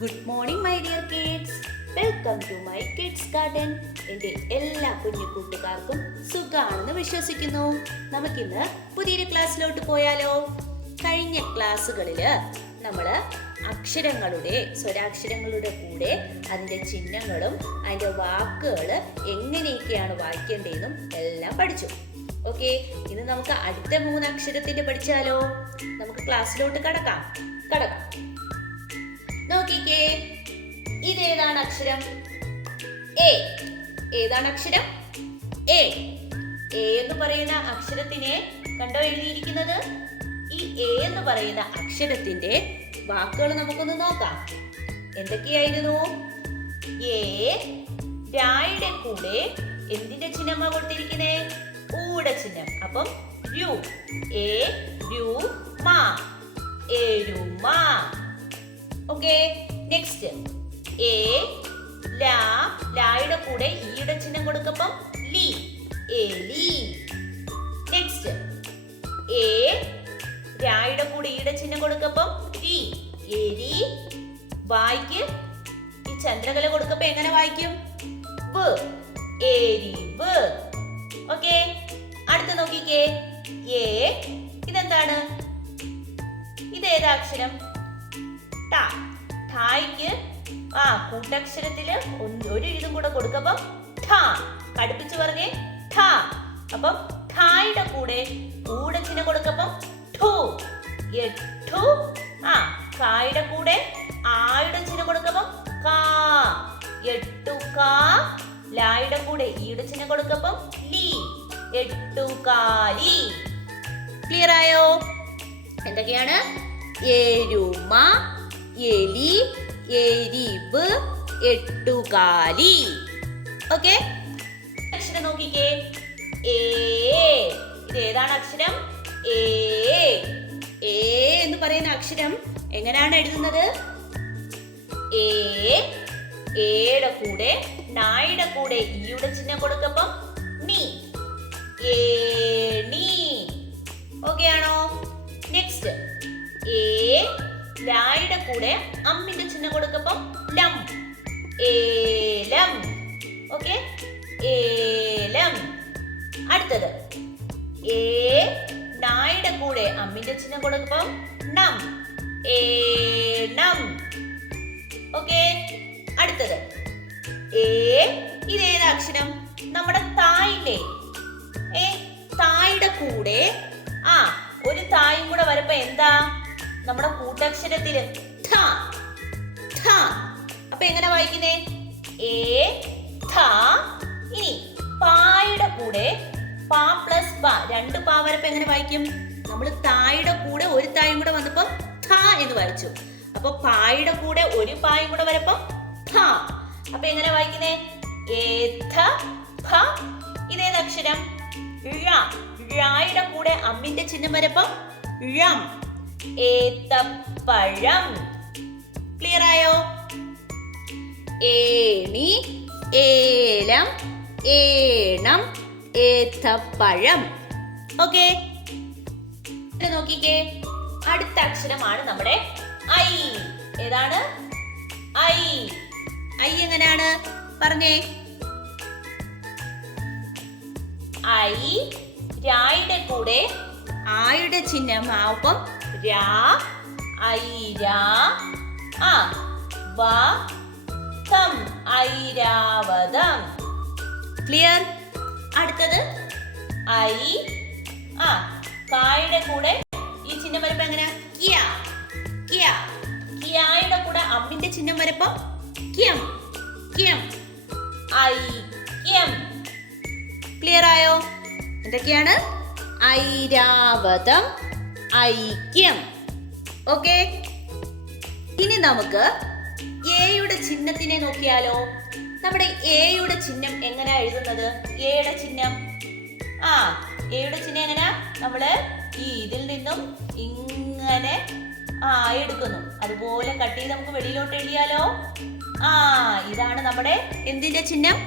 Good morning my dear kids. Welcome to my kids garden. എൻ്റെ എല്ലാ കുഞ്ഞു കൂട്ടുകാർക്കും സുഖാണെന്ന് വിശ്വസിക്കുന്നു. നമുക്കിന്ന് പുതിയൊരു ക്ലാസ്സിലോട്ട് പോയാലോ? കഴിഞ്ഞ ക്ലാസ്സുകളിൽ നമ്മൾ അക്ഷരങ്ങളുടെ സ്വരാക്ഷരങ്ങളുടെ കൂടെ അതിൻ്റെ ചിഹ്നങ്ങളും അതിൻ്റെ വാക്കുകൾ എങ്ങനെയൊക്കെയാണ് വായിക്കേണ്ടതെന്നും എല്ലാം പഠിച്ചു. ഓക്കെ, ഇന്ന് നമുക്ക് അടുത്ത 3 അക്ഷരത്തിൻ്റെ പഠിച്ചാലോ? നമുക്ക് ക്ലാസ്സിലോട്ട് കടക്കാം. നോക്കിക്കേ, ഇതേതാണ് അക്ഷരം? എ. ഏതാണ് അക്ഷരം? എ. എ എന്ന് പറയുന്ന അക്ഷരത്തിനെ കണ്ടോ എഴുതിയിരിക്കുന്നത്? ഈ എ എന്ന് പറയുന്ന അക്ഷരത്തിന്റെ വാക്കുകൾ നമുക്കൊന്ന് നോക്കാം. എന്തൊക്കെയായിരുന്നു? എ രായുടെ കൂടെ എന്തിന്റെ ചിഹ്നമാണ് കൊടുത്തിരിക്കുന്നേ? ഊടെ ചിഹ്നം. അപ്പം രു. എ രു മാ, എരുമ. ഓക്കെ, നെക്സ്റ്റ് എ ലാ. ലായുടെ കൂടെ ഈയുടെ ചിഹ്നം കൊടുക്കപ്പം ലി, എലി. നെക്സ്റ്റ് എ രായുടെ കൂടെ ഈയുടെ ചിഹ്നം കൊടുക്കപ്പം രി, എരി. വായിക്ക് ഈ ചന്ദ്രകല കൊടുക്കപ്പോ എങ്ങനെ വായിക്കും? വ്, എരിവ്. ഓക്കെ, അടുത്ത് നോക്കിക്കേ, എ. ഇതെന്താണ്? ഇതേതാ അക്ഷരം? ട. ഠായ്ക്ക് കൂട്ടക്ഷരത്തില് ഒരു ഇതും കൂടെ കൊടുക്കപ്പം ഠ. കടുപ്പിച്ച് പറഞ്ഞേ, ഠ. അപ്പം ഠായുടെ കൂടെ ഊടെ ചിഹ്നം കൊടുക്കപ്പം ഠു, എട്ടു. കായുടെ കൂടെ ആയുടെ ചിഹ്നം കൊടുക്കപ്പം കാ, എട്ടു കാ. ലായുടെ കൂടെ ഈയുടെ ചിഹ്നം കൊടുക്കപ്പം ലി, എട്ടുകാലി. ക്ലിയർ ആയോ? എന്തൊക്കെയാണ്? എരുമ, എലി, എരിവ്, എട്ടുകാലി. ഓക്കെ, അക്ഷരം നോക്കിക്കേ, ഏ. ഇതേതാണ് അക്ഷരം? ഏ. ഏ എന്ന് പറയുന്ന അക്ഷരം എങ്ങനെയാണ് എഴുതുന്നത്? ഏ. ഏയുടെ കൂടെ നായുടെ കൂടെ ഈയുടെ ചിഹ്നം കൊടുക്കപ്പം നീ, ഏണി. ഓക്കെ ആണോ? നെക്സ്റ്റ് എ ലായുടെ കൂടെ അമ്മിന്റെ ചിഹ്നം കൊടുക്കപ്പം ലം, ഏലം. ഓക്കെ, ഏലം. അടുത്തത് എ നായുടെ കൂടെ അമ്മിന്റെ ചിഹ്നം കൊടുക്കപ്പം നം, ഏണം. ഓക്കെ, അടുത്തത് എ. ഇതേതാ അക്ഷരം? നമ്മുടെ തായില്ലേ? തായുടെ കൂടെ ഒരു തായും കൂടെ വരുമ്പോ എന്താ? നമ്മുടെ കൂട്ടക്ഷരത്തില് ഥ, ഥ. അപ്പൊ എങ്ങനെ വായിക്കുന്നേ? എ ഥ. ഇനി പായുടെ കൂടെ പാ പ്ലസ് പ, 2 പാ വരപ്പോ എങ്ങനെ വായിക്കും? നമ്മൾ തായുടെ കൂടെ ഒരു തായും കൂടെ വന്നപ്പോ ഥ എന്ന് വായിച്ചു. അപ്പൊ പായുടെ കൂടെ ഒരു പായും കൂടെ വരപ്പോ ഥ. അപ്പൊ എങ്ങനെ വായിക്കുന്നേ? ഏഥ ഭ. ഇതേത് അക്ഷരം? ഴ. ഴയുടെ കൂടെ അമ്മിന്റെ ചിഹ്നം വരപ്പം ഴം, ഏത്തപ്പഴം. ക്ലിയർ ആയോ? ഏണി, ഏലം, ഏണം, ഏത്തപ്പഴം. ഓക്കെ, നോക്കിക്കേ, അടുത്ത അക്ഷരമാണ് നമ്മുടെ ഐ. ഏതാണ്? ഐ. ഐ എങ്ങനെയാണ് പറഞ്ഞേ? ഐ രായുടെ കൂടെ ആയുടെ ചിഹ്നം ആവുമ്പം രാ, ഐരാ. വതം, ഐരാവതം. ക്ലിയർ? അടുത്തത് ഐ. കായുടെ കൂടെ ഈ ചിഹ്നം വരുമ്പോ എങ്ങനെയാ? Kia, Kia. കിയായുടെ കൂടെ അമ്മിന്റെ ചിഹ്നം വരുമ്പോ ക്യം, ക്യം, ഐക്യം. ക്ലിയർ ആയോ? എന്തൊക്കെയാണ്? ഐരാവതം, ഐക്യം. ഓക്കെ, ഇനി നമുക്ക് എയുടെ ചിഹ്നത്തിനെ നോക്കിയാലോ? നമ്മുടെ എയുടെ ചിഹ്നം എങ്ങനെയാ എഴുതുന്നത്? എയുടെ ചിഹ്നം എയുടെ ചിഹ്നം എങ്ങനെയാ? നമ്മള് ഈ ഇതിൽ നിന്നും ഇങ്ങനെ എടുക്കുന്നു. അതുപോലെ കട്ട് ചെയ്ത് നമുക്ക് വെളിയിലോട്ട് എഴുതിയാലോ? ഇതാണ് നമ്മുടെ എന്തിന്റെ ചിഹ്നം?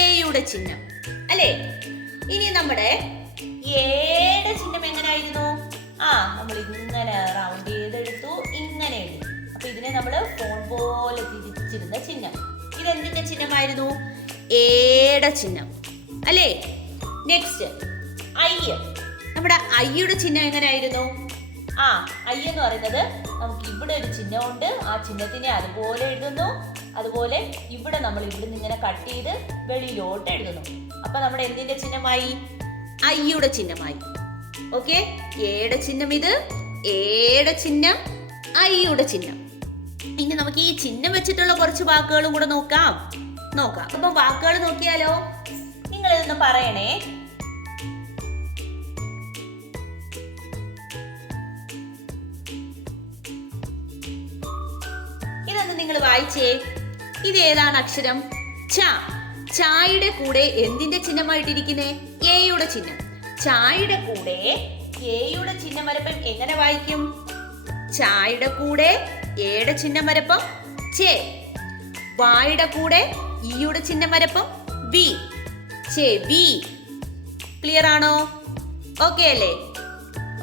എയുടെ ചിഹ്നം അല്ലേ? ഇനി നമ്മുടെ എയുടെ ചിഹ്നം എങ്ങനെയായിരുന്നു? നമ്മൾ ഇങ്ങനെ റൗണ്ട് ചെയ്തെടുത്തു, ഇങ്ങനെ എഴുതി. അപ്പൊ ഇതിനെ ഇതിനെ നമ്മൾ ഫോൺ പോലെ തിരിച്ചിരുന്ന ചിഹ്നം. ഇതെന്തിന്റെ ചിഹ്നമായിരുന്നു? എയുടെ ചിഹ്നം അല്ലേ? Next I. നമ്മുടെ ഐയുടെ ചിഹ്നം എങ്ങനെയായിരുന്നു? ഐ എന്ന് പറയുന്നത് നമുക്ക് ഇവിടെ ഒരു ചിഹ്നമുണ്ട്, ആ ചിഹ്നത്തിനെ അതുപോലെ എഴുതുന്നു. അതുപോലെ ഇവിടെ നമ്മൾ ഇവിടുന്ന് ഇങ്ങനെ കട്ട് ചെയ്ത് വെളിയിലോട്ട് എഴുതുന്നു. അപ്പൊ നമ്മുടെ എന്തിന്റെ ചിഹ്നമായി? ഐയുടെ ചിഹ്നമായി. ഓക്കെ, എയുടെ ചിഹ്നം ഇത്, എയുടെ ചിഹ്നം, ഐയുടെ ചിഹ്നം. ഇനി നമുക്ക് ഈ ചിഹ്നം വെച്ചിട്ടുള്ള കുറച്ച് വാക്കുകളും കൂടെ നോക്കാം. അപ്പൊ വാക്കുകൾ നോക്കിയാലോ? നിങ്ങൾ ഇതൊന്ന് പറയണേ. ഇതൊന്ന് നിങ്ങൾ വായിച്ചേ. ഇത് ഏതാണ് അക്ഷരം? ച. ചായയുടെ കൂടെ എന്തിന്റെ ചിഹ്നമായിട്ടിരിക്കുന്നേ? എയുടെ ചിഹ്നം. ചായയുടെ കൂടെ എയുടെ ചിഹ്നം വരപ്പം എങ്ങനെ വായിക്കും? ചായയുടെ കൂടെ എയുടെ ചിഹ്നം വരപ്പം ചേ. വായുടെ കൂടെ ഇയുടെ ചിഹ്നം വരപ്പം വി. ചെവി. ക്ലിയർ ആണോ? ഓക്കെ അല്ലേ?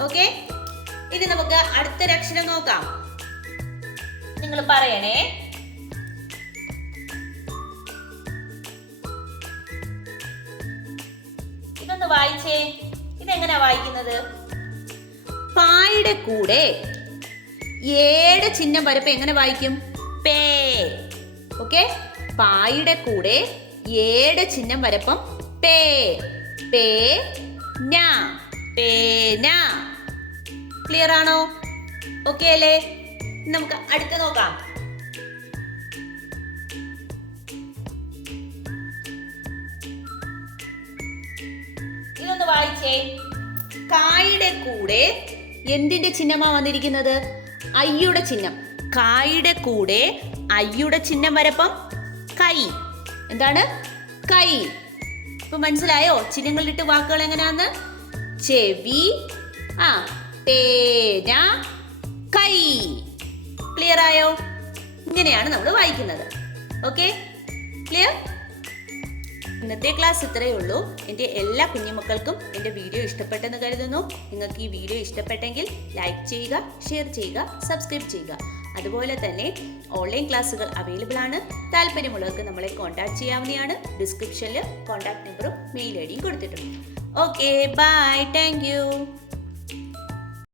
ഓക്കെ, ഇനി നമുക്ക് അടുത്തൊരു അക്ഷരം നോക്കാം. നിങ്ങൾ പറയണേ. ഇതൊന്ന് വായിച്ചേ. ഇതെങ്ങനെയാ വായിക്കുന്നത്? പായുടെ കൂടെ ഏയുടെ ചിഹ്നം വരപ്പം എങ്ങനെ വായിക്കും? പേ. ഓക്കെ, പായുടെ കൂടെ ഏയുടെ ചിഹ്നം വരപ്പം പേ. പേ ന. പേന. ക്ലിയർ ആണോ? ഓക്കെ അല്ലേ? നമുക്ക് അടുത്ത നോക്കാം. ഇതൊന്ന് വായിച്ചേ. കായുടെ കൂടെ എന്തിന്റെ ചിഹ്നമാ വന്നിരിക്കുന്നത്? ഐയുടെ ചിഹ്നം. കായുടെ കൂടെ ഐയുടെ ചിഹ്നം വരപ്പം കൈ. എന്താണ്? കൈ. ഇപ്പൊ മനസ്സിലായോ ചിഹ്നങ്ങളിലിട്ട് വാക്കുകൾ എങ്ങനെയാന്ന്? ചെവി, പേന, കൈ. ക്ലിയർ ആയോ? ഇങ്ങനെയാണ് നമ്മൾ വായിക്കുന്നത്. Okay, clear? ഇന്നത്തെ ക്ലാസ് ഇത്രയേ ഉള്ളൂ. എൻ്റെ എല്ലാ കുഞ്ഞുമക്കൾക്കും എൻ്റെ വീഡിയോ ഇഷ്ടപ്പെട്ടെന്ന് കരുതുന്നു. നിങ്ങൾക്ക് ഈ വീഡിയോ ഇഷ്ടപ്പെട്ടെങ്കിൽ ലൈക്ക് ചെയ്യുക, ഷെയർ ചെയ്യുക, സബ്സ്ക്രൈബ് ചെയ്യുക. അതുപോലെ തന്നെ ഓൺലൈൻ ക്ലാസ്സുകൾ അവൈലബിൾ ആണ്. താല്പര്യമുള്ളവർക്ക് നമ്മളെ കോൺടാക്ട് ചെയ്യാവുന്നതാണ്. ഡിസ്ക്രിപ്ഷനിൽ കോൺടാക്ട് നമ്പറും മെയിൽ ഐ ഡിയും കൊടുത്തിട്ടുണ്ട്. Okay, bye, thank U.